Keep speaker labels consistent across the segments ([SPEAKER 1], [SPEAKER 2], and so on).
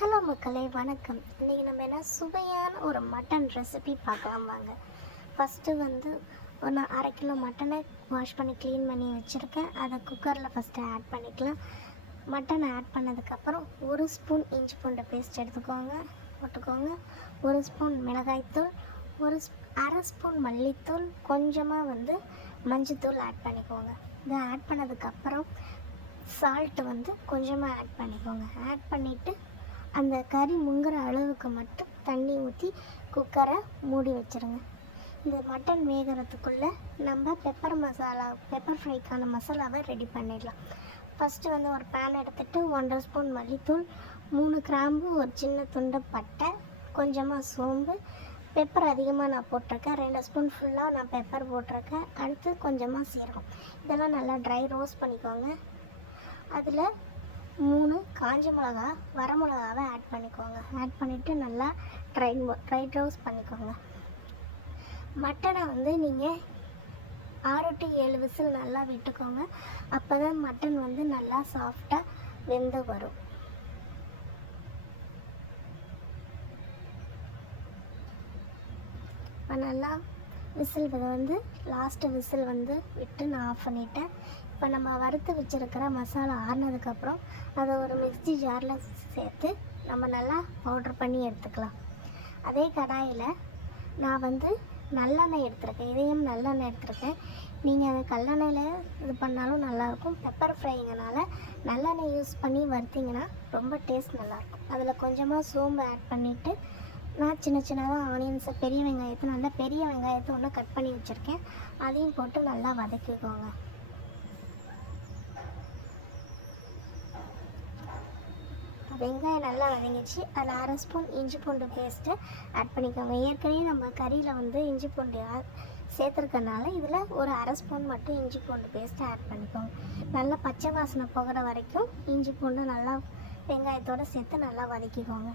[SPEAKER 1] Hello மக்களே வணக்கம். இன்றைக்கி நம்ம என்ன சுவையான ஒரு மட்டன் ரெசிபி பார்க்கலாம் வாங்க. ஃபஸ்ட்டு வந்து ஒன்று அரை கிலோ மட்டனை வாஷ் பண்ணி க்ளீன் பண்ணி வச்சுருக்கேன். அதை குக்கரில் ஃபஸ்ட்டு ஆட் பண்ணிக்கலாம். மட்டனை ஆட் பண்ணதுக்கப்புறம் ஒரு ஸ்பூன் இஞ்சி பூண்டு பேஸ்ட் எடுத்துக்கோங்க போட்டுக்கோங்க. ஒரு ஸ்பூன் மிளகாய்த்தூள் ஒரு அரை ஸ்பூன் மல்லித்தூள் கொஞ்சமாக வந்து மஞ்சத்தூள் ஆட் பண்ணிக்கோங்க. இதை ஆட் பண்ணதுக்கப்புறம் சால்ட்டு வந்து கொஞ்சமாக ஆட் பண்ணிக்கோங்க. ஆட் பண்ணிவிட்டு அந்த கறி முங்குற அளவுக்கு மட்டும் தண்ணி ஊற்றி குக்கரை மூடி வச்சுருங்க. இந்த மட்டன் வேகிறதுக்குள்ளே நம்ம பெப்பர் மசாலா பெப்பர் ஃப்ரைக்கான மசாலாவை ரெடி பண்ணிடலாம். ஃபஸ்ட்டு வந்து ஒரு பேன் எடுத்துகிட்டு ஒன்றரை ஸ்பூன் மல்லித்தூள் மூணு கிராம்பு ஒரு சின்ன துண்டு பட்டை கொஞ்சமாக சோம்பு பெப்பர் அதிகமாக நான் போட்டிருக்கேன். ரெண்டு ஸ்பூன் ஃபுல்லாக நான் பெப்பர் போட்டிருக்கேன். அடுத்து கொஞ்சமாக சீரகம். இதெல்லாம் நல்லா ட்ரை ரோஸ்ட் பண்ணிக்கோங்க. அதில் மூணு காஞ்ச மிளகா வர மிளகாவை ஆட் பண்ணிக்கோங்க. ஆட் பண்ணிவிட்டு நல்லா ட்ரை ட்ரை ரோஸ்ட் பண்ணிக்கோங்க. மட்டனை வந்து நீங்கள் ஆறு டு ஏழு விசில் நல்லா விட்டுக்கோங்க. அப்போ தான் மட்டன் வந்து நல்லா சாஃப்டாக வெந்து வரும். இப்போ நல்லா விசில் வந்து லாஸ்ட்டு விசில் வந்து விட்டு நான் ஆஃப் பண்ணிட்டேன். இப்போ நம்ம வறுத்து வச்சுருக்கிற மசாலா ஆறுனதுக்கப்புறம் அதை ஒரு மிக்சி ஜாரில் சேர்த்து நம்ம நல்லா பவுட்ரு பண்ணி எடுத்துக்கலாம். அதே கடாயில் நான் வந்து நல்லெண்ணெய் எடுத்திருக்கேன். இதையும் நல்லெண்ணெய் எடுத்திருக்கேன். நீங்கள் அதை கல்லெண்ணெயில் இது பண்ணாலும் நல்லாயிருக்கும். பெப்பர் ஃப்ரைங்கனால நல்லெண்ணெய் யூஸ் பண்ணி வறுத்திங்கன்னா ரொம்ப டேஸ்ட் நல்லாயிருக்கும். அதில் கொஞ்சமாக சோம்பு ஆட் பண்ணிவிட்டு நான் சின்ன சின்னதாக ஆனியன்ஸை பெரிய வெங்காயத்தை நல்லா பெரிய வெங்காயத்தை ஒன்று கட் பண்ணி வச்சுருக்கேன். அதையும் போட்டு நல்லா வதக்கிக்கோங்க. வெங்காயம் நல்லா வதங்கிச்சு. அதில் அரை ஸ்பூன் இஞ்சி பூண்டு பேஸ்ட்டு ஆட் பண்ணிக்கோங்க. ஏற்கனவே நம்ம கறியில் வந்து இஞ்சி பூண்டு சேர்த்துருக்கனால இதில் ஒரு அரை ஸ்பூன் மட்டும் இஞ்சி பூண்டு பேஸ்ட்டு ஆட் பண்ணிக்கோங்க. நல்லா பச்சை வாசனை போகிற வரைக்கும் இஞ்சி பூண்டு நல்லா வெங்காயத்தோடு சேர்த்து நல்லா வதக்கிக்கோங்க.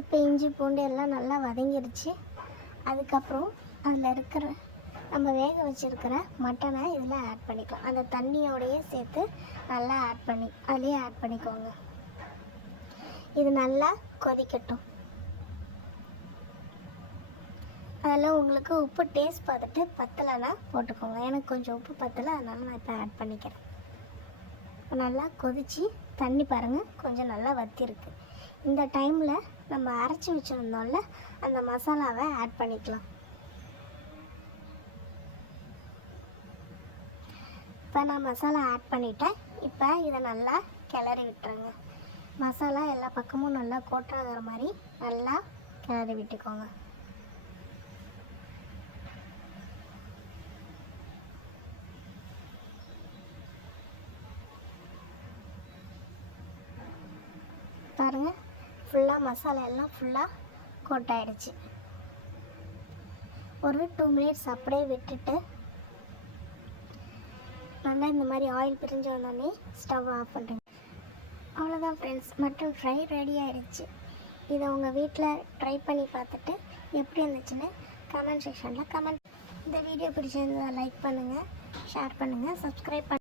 [SPEAKER 1] இப்போ இஞ்சி பூண்டு எல்லாம் நல்லா வதங்கிருச்சு. அதுக்கப்புறம் அதில் இருக்கிற நம்ம வேக வச்சுருக்கிற மட்டனை இதில் ஆட் பண்ணிக்கலாம். அந்த தண்ணியோடையே சேர்த்து நல்லா ஆட் பண்ணி அதிலே ஆட் பண்ணிக்கோங்க. இது நல்லா கொதிக்கட்டும். அதில் உங்களுக்கு உப்பு டேஸ்ட் பார்த்துட்டு பத்தலைன்னா போட்டுக்கோங்க. எனக்கு கொஞ்சம் உப்பு பத்தலை அதனால நான் இப்போ ஆட் பண்ணிக்கிறேன். இப்போ நல்லா கொதித்து தண்ணி பாருங்கள் கொஞ்சம் நல்லா வத்திருக்கு. இந்த டைமில் நம்ம அரைச்சி வச்சுருந்தோம்ல அந்த மசாலாவை ஆட் பண்ணிக்கலாம். இப்போ நான் மசாலா ஆட் பண்ணிட்டேன். இப்போ இதை நல்லா கிளறி விட்டுருங்க. மசாலா எல்லா பக்கமும் நல்லா கோட்டாகிற மாதிரி நல்லா கிளறி விட்டுக்கோங்க. பாருங்கள் ஃபுல்லாக மசாலா எல்லாம் ஃபுல்லாக கோட் ஆகிடுச்சி ஒரு டூ மினிட்ஸ் அப்படியே விட்டுட்டு நல்லா இந்த மாதிரி ஆயில் பிரிஞ்சு வந்தோடனே ஸ்டவ் ஆஃப் பண்ணுறேங்க அவ்வளோதான் ஃப்ரெண்ட்ஸ் மட்டன் ஃப்ரை ரெடி ஆயிடுச்சு. இதை உங்கள் வீட்டில் ட்ரை பண்ணி பார்த்துட்டு எப்படி இருந்துச்சுன்னு கமெண்ட் செக்ஷனில் கமெண்ட் இந்த வீடியோ பிடிச்சிருந்தா லைக் பண்ணுங்கள் ஷேர் பண்ணுங்கள் சப்ஸ்கிரைப் பண்ண